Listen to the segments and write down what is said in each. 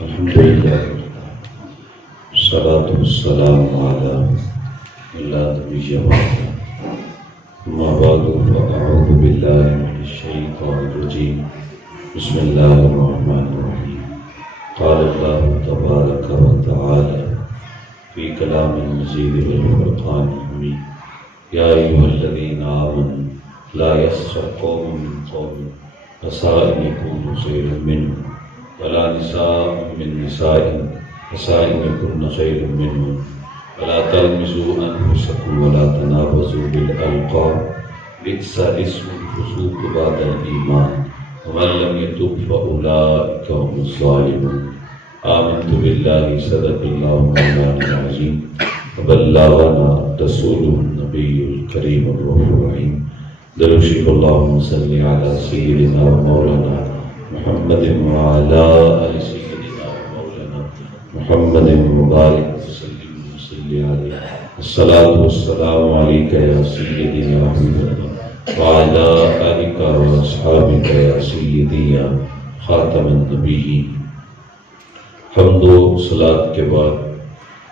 الحمد لله والصلاة والسلام على لا نبي بعده أما بعد فأعوذ بالله من الشيطان الرجيم بسم الله الرحمن الرحيم قال الله تبارك وتعالى في كلام المجيد والفرقان الحميد يا أيها الذين آمنوا لا يسخر قوم من قوم عسى أن يكونوا خيرا منهم ولا نساء من نساء عسى أن يكن خيرا منهم ولا تلمزوا أنفسكم ولا تنابزوا بالألقاب بئس اسم الفسوق بعد الإيمان ومن لم يتب فأولئك هم الظالمون آمنت بالله صدق الله مولانا العظيم وبلغنا رسوله النبي الكريم الرؤوف الرحيم درشق اللهم صل على سيدنا ومولانا محمد وعلى آل سيدنا ومولانا محمد مبارك وسلم وصل عليه الصلاة والسلام عليك يا سيدي يا حبيب الله وعلى آلك وأصحابك يا سيدي يا خاتم النبيين. حمد و صلاة کے بعد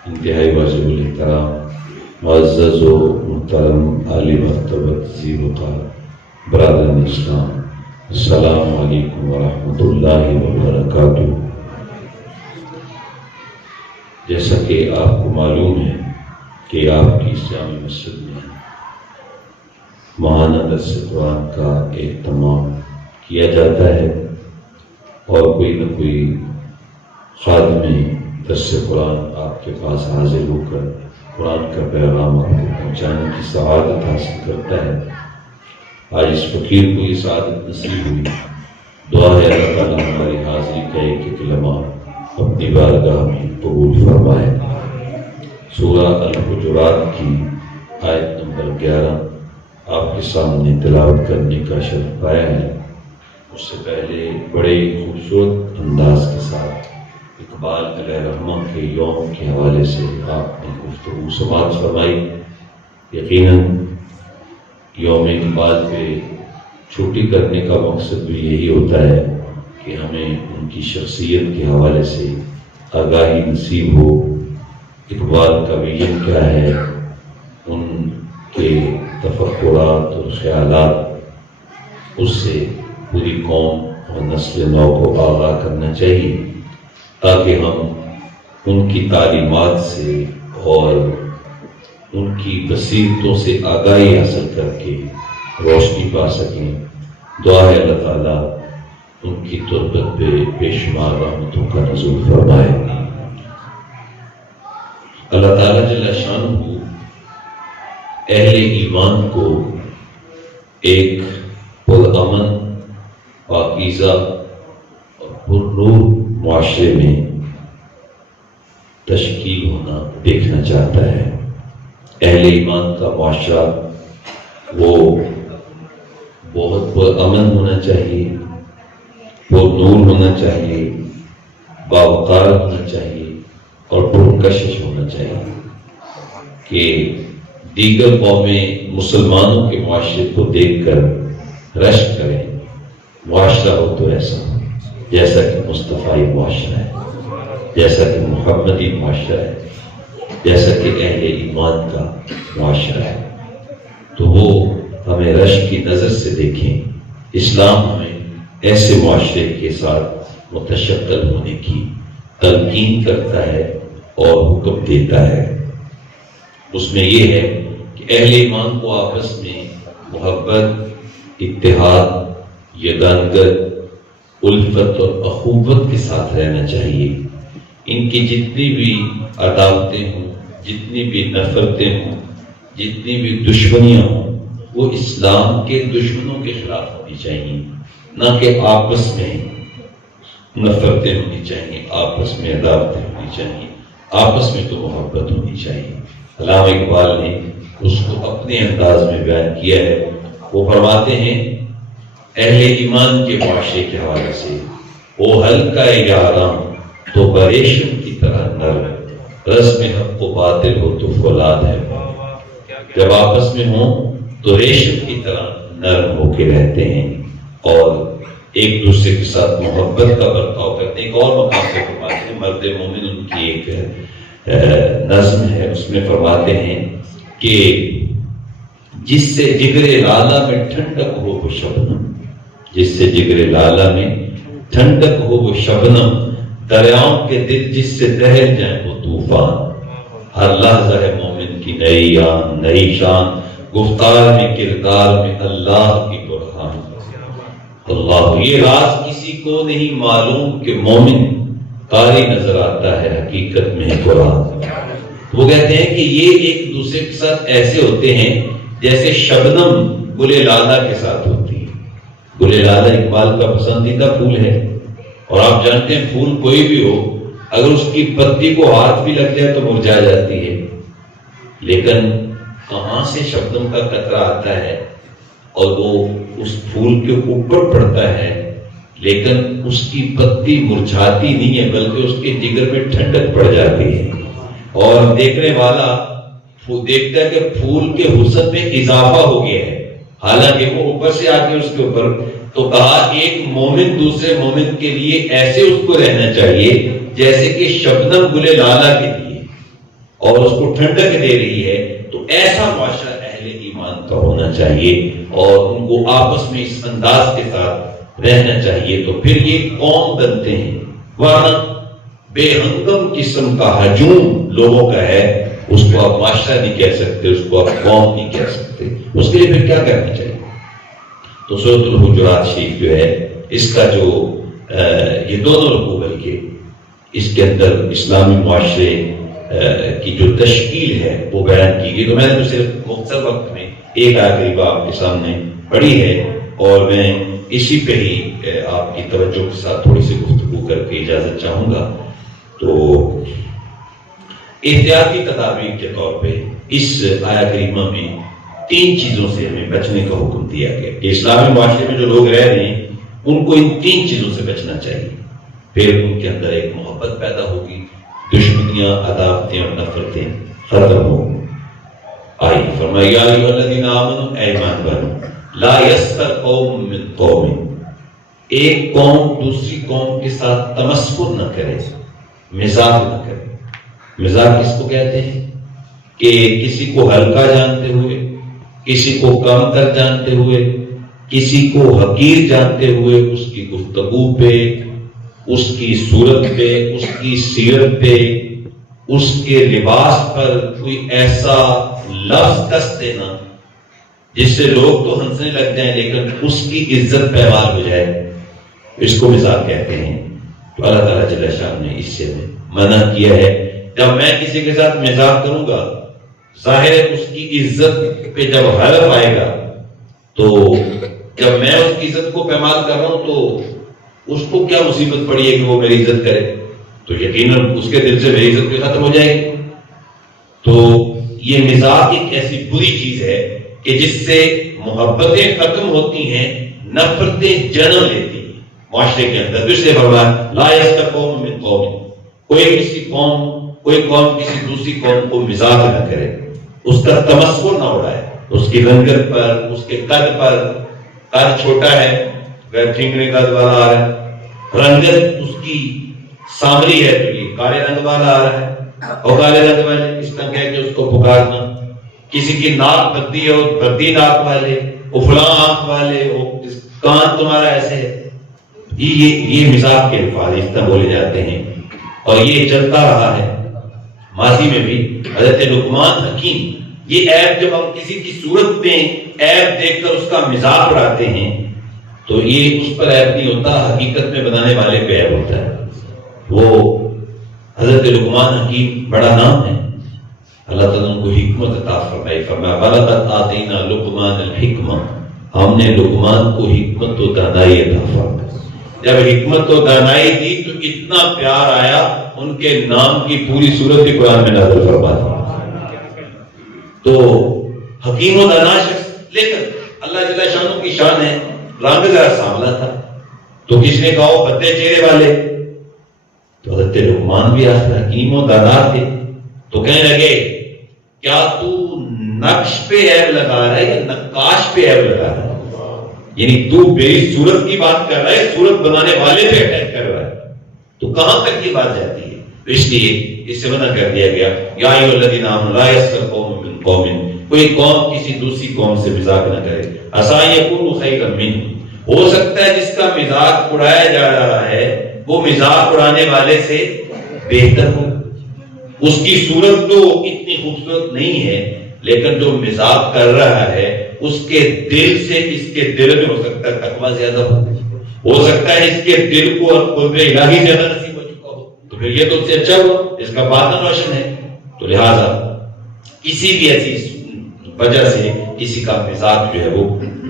انتہائی واجب الاحترام معزز و محترم عالی مرتبت ذی وقار برادران اسلام، السلام علیکم ورحمۃ اللہ وبرکاتہ. جیسا کہ آپ کو معلوم ہے کہ آپ کی اس جامع مسجد میں ماہانہ درس قرآن کا اہتمام کیا جاتا ہے اور کوئی نہ کوئی خادم درس قرآن آپ کے پاس حاضر ہو کر قرآن کا پیغام آپ کو پہنچانے کی سعادت حاصل کرتا ہے. آج اس فقیر کو یہ سعادت نصیب ہوئی. دعا ہے اللہ تعالیٰ ہماری حاضری کا ایک ایک لمحہ اپنی بارگاہ میں قبول فرمائے. سورہ الحجرات کی آیت نمبر 11 آپ کے سامنے تلاوت کرنے کا شرف پایا ہے. اس سے پہلے بڑے خوبصورت انداز کے ساتھ اقبال علیہ رحمہ کے یوم کے حوالے سے آپ نے گفتگو سماعت فرمائی. یقیناً یوم اقبال پہ چھٹی کرنے کا مقصد بھی یہی ہوتا ہے کہ ہمیں ان کی شخصیت کے حوالے سے آگاہی نصیب ہو. اقبال کا ویژن کیا ہے، ان کے تفکرات اور خیالات، اس سے پوری قوم اور نسل نو کو آگاہ کرنا چاہیے تاکہ ہم ان کی تعلیمات سے اور ان کی بصیرتوں سے آگاہی حاصل کر کے روشنی پا سکیں. دعا ہے اللہ تعالیٰ ان کی تربت پہ بے شمار رحمتوں کا نزول فرمائے. اللہ تعالیٰ جل شانہ اہل ایمان کو ایک پرامن، پاکیزہ اور پرنور معاشرے میں تشکیل ہونا دیکھنا چاہتا ہے. اہل ایمان کا معاشرہ وہ بہت پرامن ہونا چاہیے، پرنور ہونا چاہیے، باوقار ہونا چاہیے اور پرکشش ہونا چاہیے کہ دیگر قومیں مسلمانوں کے معاشرے کو دیکھ کر رشک کریں. معاشرہ ہو تو ایسا جیسا کہ مصطفی معاشرہ ہے، جیسا کہ محمدی معاشرہ ہے، جیسا کہ اہل ایمان کا معاشرہ ہے. تو وہ ہمیں رشک کی نظر سے دیکھیں. اسلام ہمیں ایسے معاشرے کے ساتھ متشکل ہونے کی تلقین کرتا ہے اور حکم دیتا ہے. اس میں یہ ہے کہ اہل ایمان کو آپس میں محبت، اتحاد، یگانگت، الفت اور اخوت کے ساتھ رہنا چاہیے. ان کی جتنی بھی عداوتیں ہوں، جتنی بھی نفرتیں ہوں، جتنی بھی دشمنیاں ہوں، وہ اسلام کے دشمنوں کے خلاف ہونی چاہیے، نہ کہ آپس میں نفرتیں ہونی چاہیے، آپس میں عداوتیں ہونی چاہیے. آپس میں تو محبت ہونی چاہیے. علامہ اقبال نے اس کو اپنے انداز میں بیان کیا ہے. وہ فرماتے ہیں اہل ایمان کے معاشرے کے حوالے سے، وہ ہلکا یاراں تو بریشم کی طرح نرم، رسم حق و باطل ہو تو فولاد ہے. جب آپس میں ہوں تو ریشم کی طرح نرم ہو کے رہتے ہیں اور ایک دوسرے کے ساتھ محبت کا برتاؤ کرتے ہیں. ایک اور مقام پہ فرماتے ہیں مرد مومن ان کی ایک نظم ہے، اس میں فرماتے ہیں کہ جس سے جگر لالہ میں ٹھنڈک ہو وہ شبنم، جس سے جگر لالہ میں ٹھنڈک ہو وہ شبنم، دریاؤں کے دل جس سے تہر جائیں وہ طوفان، ہر لحظہ ہے مومن کی نئی آن نئی شان، گفتار میں کردار میں اللہ کی برہان۔ اللہ، یہ راز کسی کو نہیں معلوم کہ مومن قاری نظر آتا ہے حقیقت میں قرآن۔ وہ کہتے ہیں کہ یہ ایک دوسرے کے ساتھ ایسے ہوتے ہیں جیسے شبنم گل لالہ کے ساتھ ہوتی ہے۔ گل لالہ اقبال کا پسندیدہ پھول ہے، اور آپ جانتے ہیں پھول کوئی بھی ہو اگر اس کی پتی کو ہاتھ بھی لگ جائے تو مرجھا جاتی ہے، لیکن کہاں سے شبنم کا قطرہ آتا ہے اور وہ اس پھول کے اوپر پڑتا ہے، لیکن اس کی پتی مرجھاتی نہیں ہے بلکہ اس کے جگر میں ٹھنڈک پڑ جاتی ہے، اور دیکھنے والا دیکھتا ہے کہ پھول کے حسن میں اضافہ ہو گیا ہے، حالانکہ وہ اوپر سے آ کے اس کے اوپر۔ تو کہا ایک مومن دوسرے مومن کے لیے ایسے اس کو رہنا چاہیے جیسے کہ شبنم گل لالہ کے لیے، اور اس کو ٹھنڈک دے رہی ہے۔ تو ایسا معاشرہ اہل ایمان کا ہونا چاہیے، اور ان کو آپس میں اس انداز کے ساتھ رہنا چاہیے، تو پھر یہ قوم بنتے ہیں۔ ورنہ بے ہنگم قسم کا ہجوم لوگوں کا ہے، اس کو آپ معاشرہ نہیں کہہ سکتے، اس کو آپ قوم نہیں کہہ سکتے۔ اس کے لیے پھر کیا کرنا چاہیے؟ تو سورۃ الحجرات شریف جو ہے اس کا جو یہ دونوں رکوع بلکہ اس کے اندر اسلامی معاشرے کی جو تشکیل ہے وہ بیان کی گئی۔ تو میں نے تو صرف مختصر وقت میں ایک آخری بات آپ کے سامنے پڑھی ہے، اور میں اسی پہ ہی آپ کی توجہ کے ساتھ تھوڑی سی گفتگو کر کے اجازت چاہوں گا۔ تو احتیاطی تدابیر کے طور پہ اس آیت کریمہ میں 3 چیزوں سے ہمیں بچنے کا حکم دیا گیا کہ اسلامی معاشرے میں جو لوگ رہ رہے ہیں ان کو ان 3 چیزوں سے بچنا چاہیے، پھر ان کے اندر ایک محبت پیدا ہوگی، دشمنیاں، عداوتیں اور نفرتیں ختم ہوں۔ آئیے فرمایا یا ایھا الذین آمنوا، اے ایمان والو، لا یسخر قوم من قوم، ایک قوم دوسری قوم کے ساتھ تمسخر نہ کرے، مزاح نہ کرے۔ مزاح کس کو کہتے ہیں؟ کہ کسی کو ہلکا جانتے ہوئے، کسی کو کم تر جانتے ہوئے، کسی کو حقیر جانتے ہوئے اس کی گفتگو پہ، اس کی صورت پہ، اس کی سیرت پہ، اس کے لباس پر کوئی ایسا لفظ کس دینا جس سے لوگ تو ہنسنے لگ جائیں لیکن اس کی عزت پامال ہو جائے، اس کو مزاح کہتے ہیں۔ تو اللہ تعالیٰ جل شان نے اس سے منع کیا ہے۔ جب میں کسی کے ساتھ مزاح کروں گا، ظاہر ہے اس کی عزت پہ جب حرف آئے گا، تو جب میں اس کی عزت کو پامال کر رہا ہوں تو اس کو کیا مصیبت پڑی ہے کہ وہ میری عزت کرے، تو یقیناً اس کے دل سے میری عزت بھی ختم ہو جائے گی۔ تو یہ مزاح ایک ایسی بری چیز ہے کہ جس سے محبتیں ختم ہوتی ہیں، نفرتیں جنم لیتی ہیں معاشرے کے اندر۔ تو اس لیے فرمایا لا یسخر قوم من قوم، کوئی قوم کسی دوسری قوم کو مزاح نہ کرے، اس کا تمسخر نہ اڑائے، اس کی رنگت پر، اس کے قد پر۔ قد چھوٹا ہے، ٹھنگنے قد والا آ رہا ہے، رنگت اس کی سامری ہے تو یہ کالے رنگ والا آ رہا ہے، اور کالے رنگ والے اس طرح کہہ کے اس کو پکارنا۔ کسی کی ناک بدی ہے، بدی ناک والے، وہ فلاں آنکھ والے، وہ کان تمہارا ایسے ہے۔ یہ مزاح کے الفاظ اس طرح بولے جاتے ہیں، اور یہ چلتا رہا ہے ماضی میں بھی۔ حضرت لقمان حکیم، یہ عیب جب ہم کسی کی صورت میں عیب دیکھ کر اس کا مزاح اڑاتے ہیں تو یہ اس پر عیب نہیں ہوتا، حقیقت میں بنانے والے پہ عیب ہوتا ہے۔ وہ حضرت لقمان حکیم بڑا نام ہے، اللہ تعالیٰ ان کو حکمت عطا فرمائی۔ فرمایا وَلَقَدْ آتَيْنَا لُقْمَانَ الْحِکْمَةَ، ہم نے لقمان کو حکمت و دانائی عطا فرمائی۔ جب حکمت و دانائی دی تو اتنا پیار آیا، ان کے نام کی پوری صورت بھی قرآن میں نازل فرما دی۔ تو حکیم و دانا شخص، لیکن اللہ جل شانہ کی شان ہے، رنگ ذرا سانولا تھا، تو کس نے کہا بھدے چہرے والے، تو حضرت لقمان بھی حکیم و دانا تھے، تو کہنے لگے کیا تو نقش پہ عیب لگا رہا ہے یا نقاش پہ عیب لگا رہا ہے؟ یعنی تو میری صورت کی بات کر رہا ہے، صورت بنانے والے پہ اٹیک کر رہا ہے، تو کہاں تک یہ بات جاتی ہے؟ تو اس لیے اس سے منع کر دیا گیا یا ایھا الذین آمنوا لا یسخر قوم من قوم، کوئی قوم کسی دوسری قوم سے مذاق نہ کرے، عسیٰ ان یکونوا خیرا منہم، ہو سکتا ہے جس کا مذاق اڑایا جا رہا ہے وہ مذاق اڑانے والے سے بہتر ہو، اس کی صورت تو اتنی خوبصورت نہیں ہے لیکن جو مذاق کر رہا ہے اس کے دل سے اس کے دل میں ہو سکتا ہے تقویٰ زیادہ ہو سکتا ہے اس کے دل کو قرب الہی زیادہ نصیب ہو چکا ہو، تو پھر یہ تو اس سے اچھا ہوا، اس کا باطن روشن ہے۔ تو لہذا کسی بھی ایسی وجہ سے کسی کا مذاق جو ہے وہ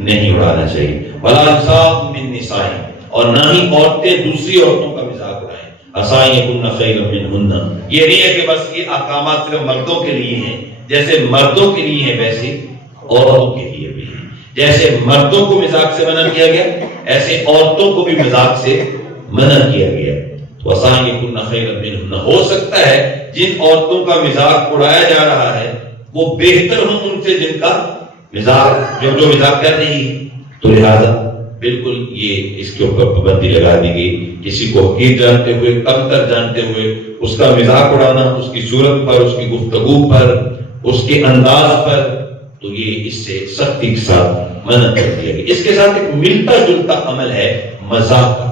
نہیں اڑانا چاہیے۔ وَلَا نِسَاءٌ مِّن نِّسَاءٍ، اور نہ ہی عورتیں دوسری عورتوں کا مذاق اڑائیں، عَسَىٰ أَن يَكُنَّ خَيْرًا مِّنْهُنَّ، یہ نہیں ہے کہ بس یہ احکامات صرف مردوں کے لیے ہیں، جیسے مردوں کے لیے ہیں ویسے عورتوں کے لیے بھی ہیں، جیسے مردوں کو مذاق سے منع کیا گیا ایسے عورتوں کو بھی مذاق سے منع کیا گیا۔ تو عَسَىٰ أَن يَكُنَّ خَيْرًا مِّنْهُنَّ، ہو سکتا ہے جن عورتوں کا مذاق اڑایا جا رہا ہے وہ بہتر ہوں ان سے جن کا مذاق جو مذاق کر رہی ہے۔ تو لہذا بالکل یہ اس کے اوپر پابندی لگا دی گئی، کسی کو حقیر جانتے ہوئے کمتر جانتے ہوئے اس کا مذاق اڑانا، اس کی صورت پر، اس کی گفتگو پر، اس کے انداز پر، تو یہ اس سے سختی کے ساتھ منع کر دیا گیا۔ اس کے ساتھ ایک ملتا جلتا عمل ہے مزاح کا۔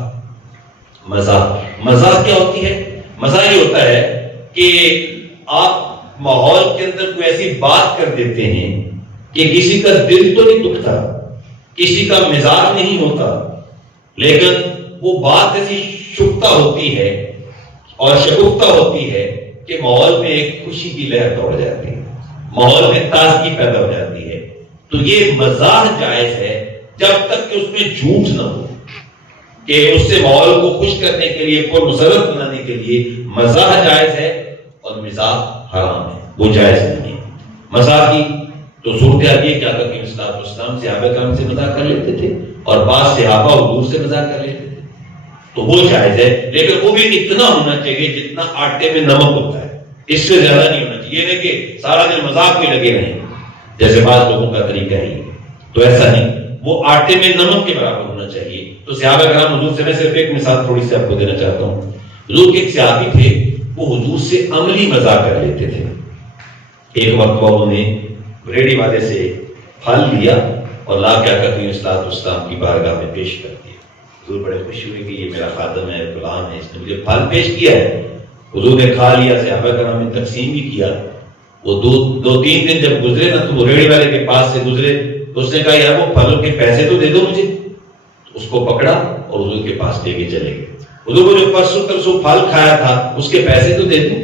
مزاح کیا ہوتی ہے؟ مزاح یہ ہوتا ہے کہ آپ ماحول کے اندر کوئی ایسی بات کر دیتے ہیں کہ کسی کا دل تو نہیں دکھتا، کسی کا مزاج نہیں ہوتا، لیکن وہ بات ایسی شگفتہ ہوتی ہے اور شگفتہ ہوتی ہے کہ ماحول میں ایک خوشی کی لہر دوڑ جاتی ہے، ماحول میں تازگی پیدا ہو جاتی ہے۔ تو یہ مزاح جائز ہے جب تک کہ اس میں جھوٹ نہ ہو، کہ اس سے ماحول کو خوش کرنے کے لیے، پر مسرت بنانے کے لیے مزاح جائز ہے اور مزاح حرام ہے، وہ جائز نہیں ہے۔ مزاح کی تو صورتحال یہ کیا کہ اسلام صحابہ کرام سے مذاق کر لیتے تھے اور بعض صحابہ حضور سے مذاق کر لیتے تھے، تو وہ جائز ہے، لیکن وہ بھی اتنا ہونا چاہیے جتنا آٹے میں نمک ہوتا ہے، اس سے زیادہ نہیں ہونا چاہیے۔ یہ نہیں کہ سارا دن مذاق میں لگے رہیں جیسے بعض لوگوں کا طریقہ ہے، تو ایسا نہیں، وہ آٹے میں نمک کے برابر ہونا چاہیے۔ تو صحابہ کرام حضور سے، میں صرف ایک مثال تھوڑی سی آپ کو دینا چاہتا ہوں۔ حضور کے ایک صحابی تھے، وہ حضور سے عملی مذاق کر لیتے تھے۔ ایک مرتبہ انہوں نے ریڑھی والے سے پھل لیا اور لا کیا کرتے ہیں اسلام کی بارگاہ میں پیش کر دیا۔ حضور بڑے خوش ہوئے کہ یہ میرا خادم ہے، غلام ہے، اس نے مجھے پھل پیش کیا ہے۔ حضور نے کھا لیا، صحابہ کرام نے تقسیم بھی کیا۔ وہ دو تین دن جب گزرے نا تو وہ ریڑھی والے کے پاس سے گزرے تو اس نے کہا یار وہ پھلوں کے پیسے تو دے دو مجھے۔ اس کو پکڑا اور حضور کے پاس لے کے چلے گئے۔ حضور کو جو پرسوں پھل کھایا تھا اس کے پیسے تو دے دوں۔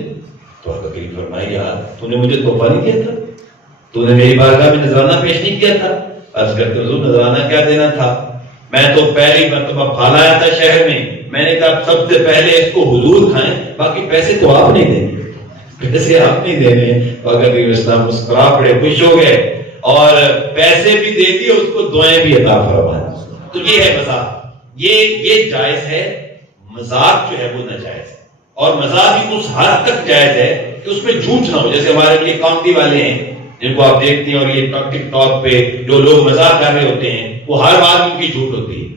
تو آقا کریم فرمائے یار تو نے مجھے تحفہ نہیں دیا تھا، تو نے میری بارگاہ میں نذرانہ پیش نہیں کیا تھا۔ عرض کرتے حضور نذرانہ کیا دینا تھا، میں تو پہلی مرتبہ پھل آیا تھا شہر میں نے کہا سب سے پہلے اس کو حضور کھائیں، باقی پیسے تو آپ نہیں دیں گے، پیسے آپ نہیں دے رہے۔ آقا کریم اسلام مسکرا پڑے، خوش ہو گئے اور پیسے بھی دے دیے، اس کو دعائیں بھی عطا فرمائے۔ تو یہ ہے مذاق، یہ جائز ہے۔ مذاق جو ہے وہ ناجائز ہے، اور مذاق بھی اس حد تک جائز ہے کہ اس میں جھوٹ نہ ہو۔ جیسے ہمارے لیے کامیڈی والے ہیں جن کو آپ دیکھتے ہیں، اور یہ ٹک ٹاک پہ جو لوگ مذاق کر رہے ہوتے ہیں وہ ہر بات ان کی جھوٹ ہوتی ہے۔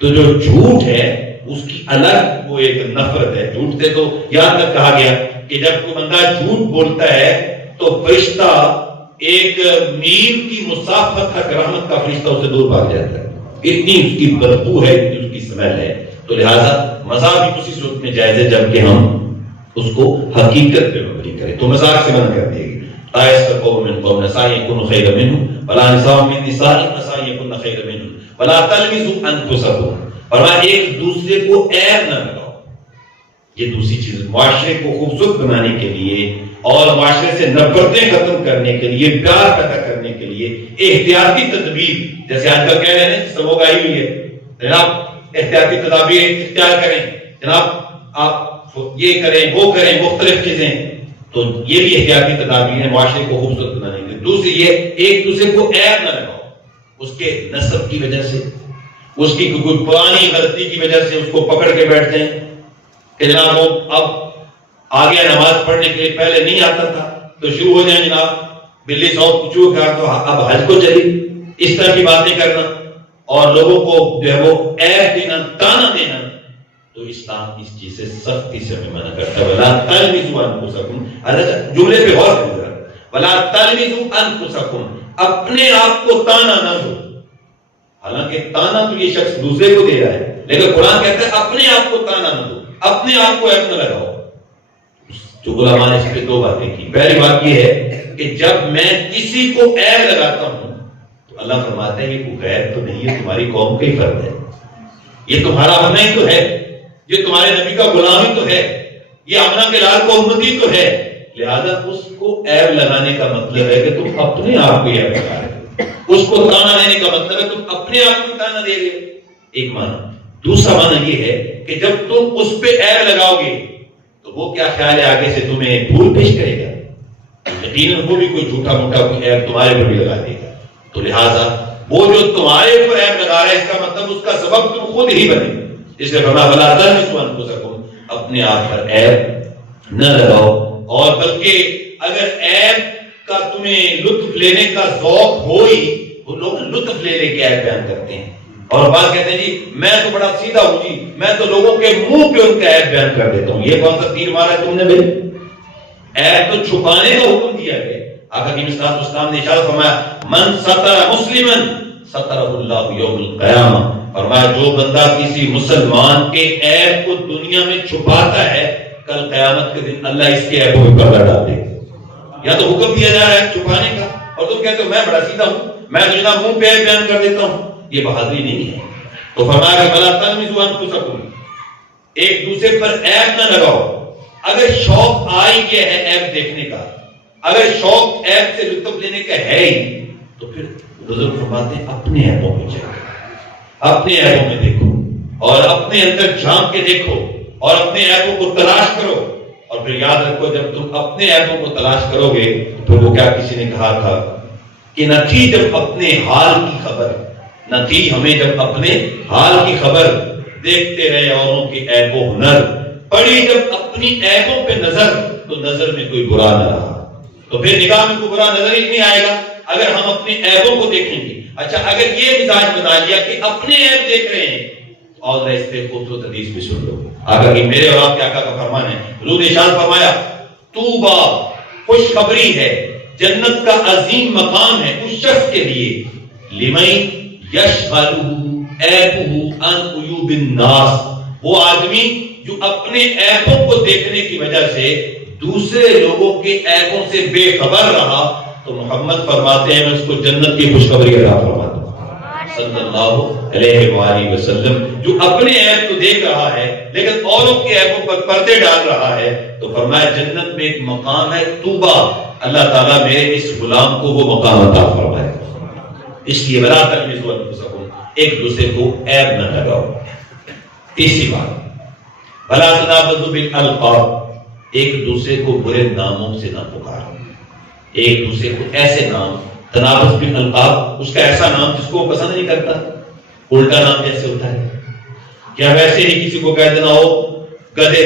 تو جو جھوٹ ہے اس کی الگ وہ ایک نفرت ہے جھوٹ سے۔ تو یہاں تک کہا گیا کہ جب کوئی بندہ جھوٹ بولتا ہے تو فرشتہ ایک میل کی مسافت تک رحمت کا فرشتہ اسے دور بھاگ جاتا ہے، اتنی اس کی بدبو ہے، اتنی اس کی سمیل ہے۔ تو لہٰذا مذاق بھی اسی صورت میں جائز ہے جب کہ ہم اس کو حقیقت پہ مبنی کریں۔ تو مذاق سے منع کر دیا گیا۔ آیت قوم من قوم عسىٰ أن يكونوا خيرا منهم ولا نساء من نساء عسىٰ أن يكن خيرا منهم ولا تلمزوا أنفسكم، فرمایا ایک دوسرے کو عیب نہ لگاؤ۔ یہ دوسری چیز معاشرے کو خوبصورت بنانے کے لیے اور معاشرے سے نفرتیں ختم کرنے کے لیے، پیار پیدا کرنے کے لیے احتیاطی تدبیر، جیسے آج کل کہہ رہے ہیں سموگ آئی ہوئی ہے جناب، احتیاطی تدابیر اختیار کریں جناب، آپ یہ کریں وہ کریں، مختلف چیزیں، تو یہ بھی احتیاطی تدابیر ہیں معاشرے کو خوبصورت بنانے کے لیے۔ دوسری یہ ایک دوسرے کو عیب نہ لگاؤ، اس کے نسب کی وجہ سے، اس کی کوئی پرانی غلطی کی وجہ سے اس کو پکڑ کے بیٹھتے ہیں کہ جناب وہ اب آ گیا نماز پڑھنے کے لیے، پہلے نہیں آتا تھا، تو شروع ہو جائیں جناب بلی سو کچو کہا تو اب حج کو چلی، اس طرح کی باتیں کرنا اور لوگوں کو جو ہے وہ عیب دینا، تانا دینا۔ تو اسلام اس چیز سے سختی سے ہمیں منع کرتا ہے. وَلَا تَلْمِزُوا أَنفُسَكُمْ. اللہ جوڑے پہ غور کریں. وَلَا تَلْمِزُوا أَنفُسَكُمْ. اپنے آپ کو تانا نہ دو. حالانکہ تانا تو یہ شخص دوسرے کو دے رہا ہے، لیکن قرآن کہتا ہے اپنے آپ کو تانا نہ دو، اپنے آپ کو عیب نہ لگاؤ. جو علماء نے اس پہ دو باتیں کی. پہلی بات یہ ہے کہ جب میں کسی کو عیب لگاتا ہوں تو اللہ فرماتا ہے یہ کوئی غیر تو نہیں ہے، تمہاری قوم کا ہی فرد ہے، یہ تمہارا اپنا ہی تو ہے، یہ تمہارے نبی کا غلام ہی تو ہے، یہ امنا کے لال کو امتی تو ہے. لہذا اس کو عیب لگانے کا مطلب ہے کہ تم اپنے آپ کو عیب لگا رہے ہو. اس کو تانا دینے کا مطلب ہے تم اپنے آپ کو تانا دے رہے ہو. ایک معنی. دوسرا معنی یہ ہے کہ جب تم اس پہ عیب لگاؤ گے تو وہ کیا خیال ہے آگے سے تمہیں دھول پیش کرے گا. یقیناً وہ بھی کوئی جھوٹا موٹا کوئی عیب تمہارے پر بھی لگا دے گا. تو لہٰذا وہ جو تمہارے اوپر عیب لگا رہا ہے اس کا مطلب اس کا سبب تم خود ہی بنے. اس لیے فرمایا وَلَا تَلْمِزُوا أَنفُسَكُمْ. اپنے آپ پر عیب نہ لگاؤ. اور بلکہ اگر عیب کا تمہیں لطف لینے کا ذوق ہو ہی، وہ لوگ لطف لے لے کے عیب بیان کرتے ہیں اور بعض کہتے ہیں جی میں تو بڑا سیدھا ہوں جی، میں تو لوگوں کے منہ پہ ان کا عیب بیان کر دیتا ہوں. یہ کون سا تیر مارا ہے تم نے بھائی؟ عیب تو چھپانے کا حکم دیا گیا. آقا کی صلی اسلام نے ارشاد فرمایا من ستر مسلما سترہ اللہ یوم القیامہ. فرمایا جو بندہ کسی مسلمان کے عیب کو دنیا میں چھپاتا ہے کل قیامت کے دن اللہ اس کے عیبوں میں پردہ ڈال دے گا. یا تو حکم دیا جا رہا ہے چھپانے کا اور تم کہتے ہو میں بڑا سیدھا ہوں، میں تو جناب منہ پہ بیان کر دیتا ہوں. یہ بہادری نہیں ہے. تو فرمایا کہ وَلَا تَلْمِزُوا أَنفُسَكُمْ. ایک دوسرے پر عیب نہ لگاؤ. اگر شوق آ ہی گیا ہے عیب دیکھنے کا، اگر شوق عیب سے لطف لینے کا ہے ہی، تو پھر بزرگ فرماتے ہیں اپنے عیبوں میں جاؤ، اپنے عیبوں میں دیکھو اور اپنے اندر جھانک کے دیکھو اور اپنے عیبوں کو تلاش کرو. اور پھر یاد رکھو جب تم اپنے عیبوں کو تلاش کرو گے تو وہ کیا کسی نے کہا تھا کہ نہ تھی جب اپنے حال کی خبر، نہ تھی ہمیں جب اپنے حال کی خبر، دیکھتے رہے اوروں کے عیب و ہنر، پڑی جب اپنی عیبوں پہ نظر تو نظر میں کوئی برا نہ رہا. تو پھر نگاہ میں کوئی برا نظر ہی نہیں آئے گا اگر ہم اپنے عیبوں کو دیکھیں گے. اچھا اگر یہ مزاج بنا لیا کہ اپنے عیب دیکھ رہے ہیں، اور اس پہ خوبصورت حدیث بھی سن لو. آقا کی میرے اور آپ کے آقا کا فرمان ہے، حضور نے ارشاد فرمایا طوبا خوشخبری ہے، جنت کا عظیم مقام ہے اس شخص کے لیے لمن یشغلہ عیبہ عن عیوب الناس. وہ آدمی جو اپنے عیبوں کو دیکھنے کی وجہ سے دوسرے لوگوں کے عیبوں سے بے خبر رہا تو محمد فرماتے ہیں میں اس کو جنت کی خوشخبری عطا فرماتا ہوں صلی اللہ علیہ وآلہ وسلم. جو اپنے عیب کو دیکھ رہا ہے لیکن اوروں کے عیبوں پر پردے ڈال رہا ہے تو فرمایا جنت میں ایک مقام ہے طوبا، اللہ تعالیٰ میرے اس غلام کو وہ مقام عطا فرمائے. اس لیے ولا تلمزوا انفسکم، ایک دوسرے کو عیب نہ لگاؤ. تیسری بات ولا تنابزوا بالالقاب، ایک دوسرے کو برے ناموں سے نہ پکارو. ایک دوسرے کو ایسے نام، تنابز بالالقاب اس کا ایسا نام جس کو پسند نہیں کرتا، الٹا نام جیسے ہوتا ہے. کیا ویسے ہی کسی کو کہہ دینا ہو گدھے،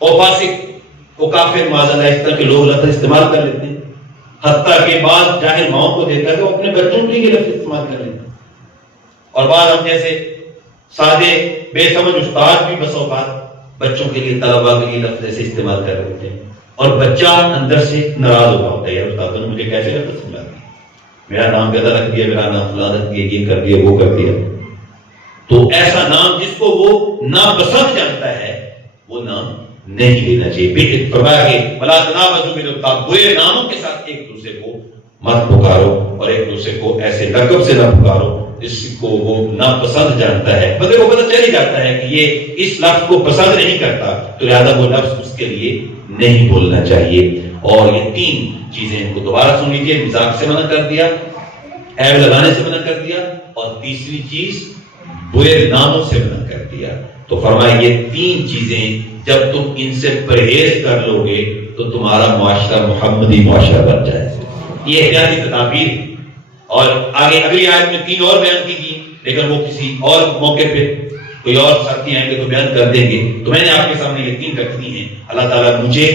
او فاسق، او کافر، معاذ اس طرح کے لوگ لفظ استعمال کر لیتے ہیں. حتیٰ کہ بعض جاہل ماؤں کو دیکھا کہ وہ اپنے بچوں کے لیے لفظ استعمال کر لیتے ہیں. اور بعض ہم جیسے سادے بے سمجھ استاد بھی بس اوقات بچوں کے لیے، طلباء کے لیے لفظ ایسے استعمال کر لیتے ہیں اور بچہ اندر سے ناراض ہو ہوتا ہے، یار استاد نے مجھے کیسے لفظ سمجھا دیا، میرا نام گدھا رکھ دیا، میرا نام فلاں رکھ دیا، یہ کر دیا وہ کر دیا. تو ایسا نام جس کو وہ ناپسند جانتا ہے وہ نام نہیں لینا چاہیے. فرمایا کہ ولا تنابزوا بالالقاب، برے ناموں کے ساتھ ایک دوسرے کو مت پکارو اور ایک دوسرے کو ایسے لقب سے نہ پکارو جس کو وہ ناپسند جانتا ہے. بندے کو پتہ چل ہی جاتا ہے کہ یہ اس لفظ کو پسند نہیں کرتا تو لہذا وہ لفظ اس کے لیے نہیں بولنا چاہیے. اور یہ تین چیزیں ان کو دوبارہ سن لیجیے، مذاق سے منع کر دیا، عیب لگانے سے منع کر دیا، اور تیسری چیز برے ناموں سے منع کر دیا. تو فرمایا یہ تین چیزیں جب تم ان سے پرہیز کر لو گے تو تمہارا معاشرہ محمدی معاشرہ بن جائے. یہ احتیاطی تدابیر. اور آگے اگلی آیت میں تین اور بیان کی گئی لیکن وہ کسی اور موقع پہ کوئی اور ساتھی آئیں گے تو بیان کر دیں گے، تو میں نے آپ کے سامنے یہ 3 رکھنی ہیں۔ اللہ تعالیٰ مجھے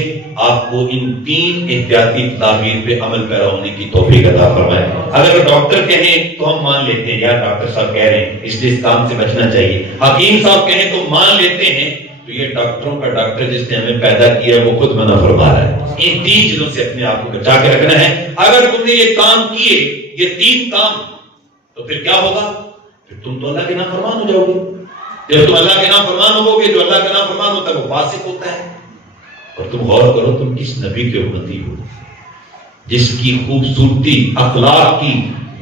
آپ کو ان 3 احتیاطی تدابیر پہ عمل پیرا ہونے کی توفیق عطا فرمائے۔ اگر ڈاکٹر کہیں تو ہم مان لیتے ہیں، یار ڈاکٹر صاحب کہہ رہے ہیں اس لیے اس کام سے بچنا چاہیے، حکیم صاحب کہیں تو مان لیتے ہیں، تو یہ ڈاکٹروں کا ڈاکٹر جس نے ہمیں پیدا کیا وہ خود منع فرما رہا ہے۔ ان 3 چیزوں سے اپنے آپ کو بچا کے رکھنا ہے۔ اگر تم نے یہ کام کیے، یہ 3 کام، تو پھر کیا ہوگا؟ پھر تم تو اللہ کے نافرمان ہو جاؤ گے۔ جب تم اللہ کے نافرمان ہو گے، جو اللہ کا نافرمان ہوتا ہے وہ فاسق ہوتا ہے۔ اور تم غور کرو تم کس نبی کے امتی ہو جس کی خوبصورتی اخلاق کی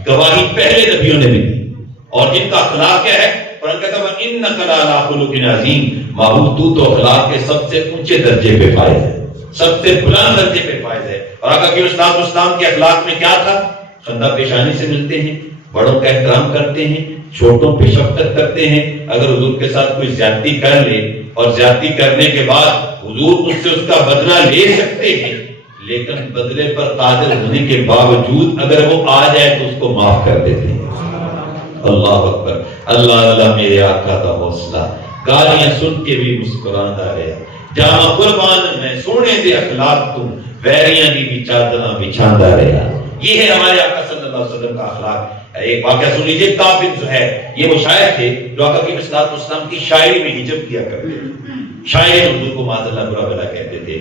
گواہی پہلے نبیوں نے بھی دی، اور جن کا اخلاق کیا ہے؟ قرآن کہتا ہے انک لعلی خلق عظیم، محبوب تو اخلاق کے سب سے اونچے درجے پہ فائز ہے، سب سے بلند درجے پہ فائز ہے۔ اور آقا کی اسلام کے اخلاق میں کیا تھا؟ خندہ پیشانی سے ملتے ہیں، بڑوں کا احترام کرتے ہیں، چھوٹوں پہ شفقت کرتے ہیں۔ اگر حضور کے ساتھ کوئی زیادتی کر لے اور زیادتی کرنے کے بعد حضور اس سے اس کا بدلہ لے سکتے ہیں، لیکن بدلے پر قادر ہونے کے باوجود اگر وہ آ جائے تو اس کو معاف کر دیتے ہیں۔ اللہ اکبر، اللہ اللہ میرے آقا کا حوصلہ، گالیاں سن کے بھی مسکراتا رہا، جہاں قربان میں سونے دے اخلاق تم، ویریاں بھی چادراں بچھاتا رہا۔ یہ ہے ہمارے آقا صلی اللہ علیہ وسلم کا اخلاق۔ ایک واقعہ سن لیجیے، کعب بن زہیر، یہ وہ شاعر تھے جو آقا کی صلی اللہ علیہ وسلم کی شاعری میں ہجب کیا کرتے تھے، شاعر اردو کو معاذ اللہ برا بلا کہتے تھے۔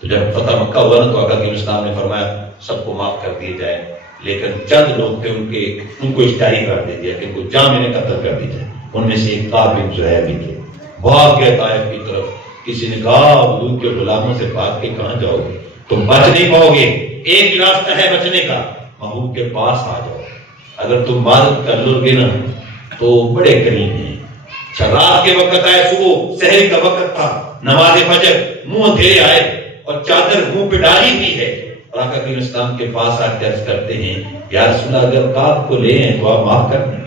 تو جب فتح مکہ ہوا نا تو آقا کی اسلام نے فرمایا سب کو معاف کر دیے جائے، لیکن چند لوگ تھے ان کو اشتہاری کر دے دیا کہ ان کو جامع میں قتل کر دی جائے۔ ان میں سے ایک کعب بن زہیر بھی تھے، بھاگ گئے طائف کی طرف۔ کسی نے کہا حضور کے غلاموں سے بھاگ کے کہاں جاؤ گے، تم بچ نہیں پاؤ گے، ایک ہی راستہ ہے بچنے کا، محبوب کے پاس آ جاؤ۔ اگر تم عبادت کر لو گے نا تو بڑے کریم ہیں۔ رات کے وقت آئے، صبح سحر کا وقت تھا، نماز فجر، منہ دھیرے آئے اور چادر منہ پہ ڈالی ہوئی ہے، اور آقا کی اسلام کے پاس آ کے عرض کرتے ہیں یا رسول اللہ اگر کعب کو لے ہیں تو آپ معاف کر دیں۔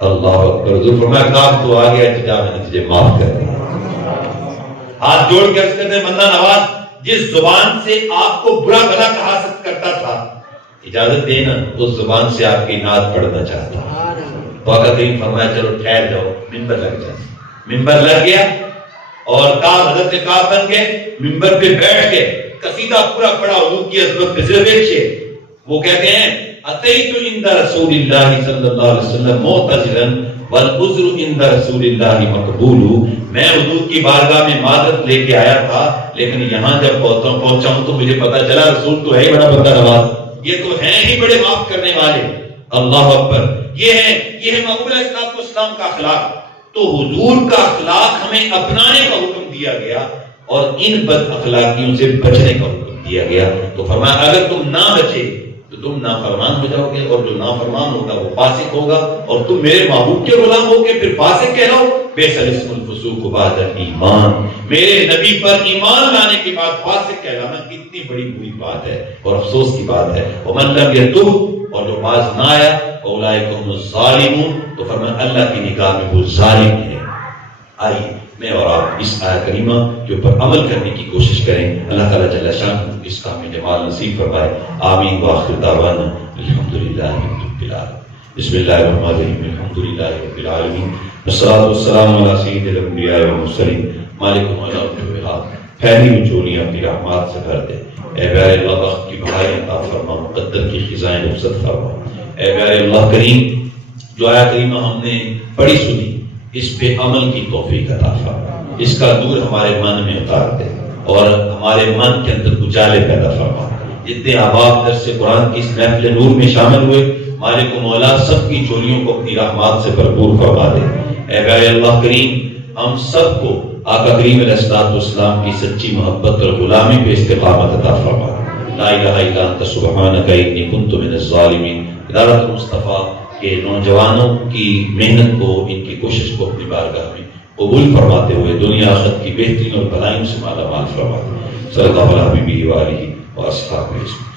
اللہ اکبر، حضور فرمایا کعب تو آ گیا، جا میں نے تجھے معاف کر دیا۔ ہاتھ جوڑ کے عرض کرتے ہیں بندہ نواز، جس زبان سے آپ کو برا بھلا کہا کرتا تھا، اجازت دینا اس زبان سے آپ کی نعت پڑھنا چاہتا ہوں۔ تو آقا کریم فرمایا چلو ٹھہر جاؤ، منبر لگ جائے۔ منبر لگ گیا اور حضرت کعب بن گئے، منبر پہ بیٹھ گئے، قصیدہ پورا پڑا حضور کی عظمت پہ، صرف ایک شعر وہ کہتے ہیں اتیت عند رسول اللہ صلی اللہ علیہ وسلم معتذرا والعذر عند رسول اللہ مقبول، میں حضور کی بارگاہ میں معذرت لے کے آیا تھا، لیکن یہاں جب پہنچا ہوں تو مجھے پتا چلا رسول تو ہے بڑا بندہ نواز، یہ تو ہیں ہی بڑے معاف کرنے والے۔ اللہ اکبر، یہ ہے محبوب علیہ السلام کا اخلاق۔ تو حضور کا اخلاق ہمیں اپنانے کا حکم دیا گیا اور ان بد اخلاقیوں سے بچنے کا حکم دیا گیا۔ تو فرمایا اگر تم نہ بچے تو تم نافرمان ہو جاؤ گے، اور جو نافرمان ہوگا وہ فاسق ہوگا، اور تم میرے محبوب کے غلام ہوگے پھر فاسق کہلاؤ۔ بئس الاسم الفسوق بعد الایمان، میرے نبی پر ایمان لانے کے بعد فاسق کہلانا کتنی بڑی بری بات ہے اور افسوس کی بات ہے۔ ومن لم یتوب، اور جو باز نہ آیا، اولئک هم الظالمون، تو فرمایا اللہ کی نگاہ میں وہ ظالم ہے۔ آئیے میں اور آپ اس آیت کریمہ کے اوپر عمل کرنے کی کوشش کریں، اللہ تعالیٰ جل شانہ اس کام میں جمال نصیب فرمائے۔ آمین وآخر دعوانا الحمدللہ رب العالمین۔ بسم اللہ الرحمن الرحیم، الحمدللہ رب العالمین، والصلاۃ والسلام علی سید الانبیاء والمرسلین، مالک الملک والوہاب۔ پھیلی ہوئی چولیاں اپنی رحمات سے بھر دے، اے پیارے اللہ، وقت کی بہائیں عطا فرما، مقدر کی خزائیں رخصت فرما۔ اے پیارے اللہ کریم، جو آیت کریمہ ہم نے پڑھی سنی اس پہ عمل کی توفیق عطا فرما، اس کا نور ہمارے من میں اتار دے اور ہمارے من کے اندر اجالے پیدا فرما۔ جتنے احباب درس قرآن کی اس محفل نور میں شامل ہوئے، مالک و مولا سب کی چولیوں کو اپنی رحمات سے بھرپور فرما دے۔ اے پیارے اللہ کریم، ہم سب کو آقا کریم علیہ السلام کی سچی محبت اور غلامی پہ استقامت عطا فرما۔ لا الہ الا انت سبحانک انی کنت من الظالمین۔ ادارت مصطفیٰ کے نوجوانوں کی محنت کو، ان کی کوشش کو اپنی بارگاہ میں قبول فرماتے ہوئے دنیا آخرت کی بہترین اور بھلائیوں سے مالا مال فرما دے۔ صلی اللہ علیہ وآلہ وآصحابہ وسلم۔